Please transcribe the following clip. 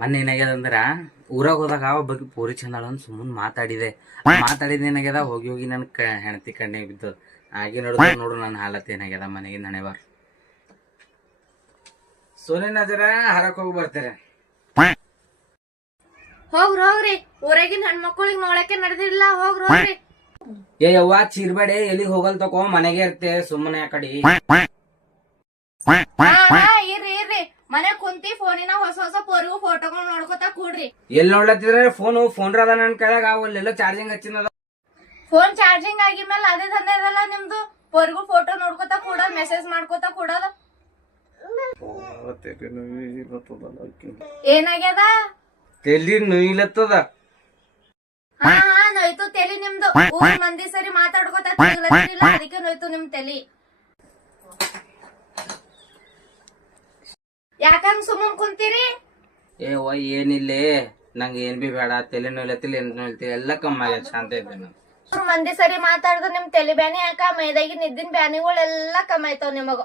ಮೊನ್ನೆ ಏನಾಗ್ಯದ ಅಂದ್ರ ಊರಾಗ ಹೋದಾಗ ಅವ ಬಗ್ಗೆ ಪೂರಿ ಚಂದಾಳ ಅಂತ ಸುಮ್ಮನೆ ಮಾತಾಡಿದ ಏನಾಗ್ಯದ ಹೋಗಿ ಹೋಗಿ ನನ್ ಹೆಣತಿ ಕಣ್ಣಿಗೆ ಬಿದ್ದದ. ಹಾಗೆ ನೋಡು ನನ್ನ ಹಾಲತ್ ಏನಾಗ್ಯದ ಮನೆಗೆ ನಣೆವಾರ. ಸೋನಿನ ಜರ ಹರಕ್ ಹೋಗಿ ಬರ್ತಾರೆ. ಹೋಗ್ರಿ ಊರಾಗಿನ ಹೆಣ್ಮಕ್ಳಿಗೆ ನೋಡಕ್ಕೆ ನಡೆದಿಲ್ಲ. ಹೋಗ್ರಿ ಏ ಯವ್ವ ಚೀರ್ಬೇಡೆ, ಎಲ್ಲಿಗೆ ಹೋಗಲ್ ತಕೋ, ಮನೆಗೆ ಇರ್ತೆ ಸುಮ್ಮನೆ ಆ ಕಡೆ. ಇರ್ರಿ ಮನೆ ಕುಂತಿ ಫೋನಿನ ಹೊಸ ಹೊಸ ಪೋರಿಗೂ ಫೋಟೋಗಳು ನೋಡ್ಕೊತಾ ಕೂಡ್ರಿ. ಎಲ್ಲಿ ನೋಡ್ಲತ್ತಿದ್ರೆ ಫೋನ್ ಅದ ನನ್ ಕೈಯಾಗ, ಅಲ್ಲೆಲ್ಲ ಚಾರ್ಜಿಂಗ್ ಹಚ್ಚಿನದ. ಫೋನ್ ಚಾರ್ಜಿಂಗ್ ಆಗಿದ್ಮೇಲೆ ಅದೇ ದಂಧೆ ಇದಲ್ಲ ನಿಮ್ದು. ಪೋರಿಗೂ ಫೋಟೋ ನೋಡ್ಕೊತಾ ಕೂಡೋದ್, ಮೆಸೇಜ್ ಮಾಡ್ಕೊತಾ ಕೂಡೋದು. ಏನಾಗ್ಯದ? ತೆಲಿ ನುಯ್ಲತ್ತದ. ಹಾ ನೋಯ್ತು ತೆಲಿ ನಿಮ್ದು. ಊರ್ ಮಂದಿ ಸರಿ ಮಾತಾಡ್ಕೊತಾ ತಿರ್ಗ್ಲತ್ತಿರಿಲ್ಲ, ಅದಕ್ಕೆ ನೋಯ್ತು ನಿಮ್ ತೆಲಿ. ಯಾಕಂಗ್ ಸುಮ್ಮನ್ ಕುಂತೀರಿ? ಏವ ಏನಿಲ್ಲೇ, ನಂಗೆ ಏನ್ ಬಿ ಬೇಡ, ತಲೆ ನೋಯ್ಲತ್ತಿಲ್ಲ, ಏನ್ ನೋಯ್ಲತ್ತಿಲ್ಲ, ಎಲ್ಲ ಕಮ್ಮಿ ಆಗ್ಯದ, ಶಾಂತ ಇದ್ದೆ. ಊರ್ ಮಂದಿ ಸರಿ ಮಾತಾಡ್ದು ನಿಮ್ ತೆಲಿ ಬ್ಯಾನಿ ಯಾಕ? ಮೈದಾಗಿ ನಿದ್ದಿನ ಬ್ಯಾನಿಗಳೆಲ್ಲಾ ಕಮ್ಮಿ ಆಯ್ತಾವ್ ನಿಮಗ.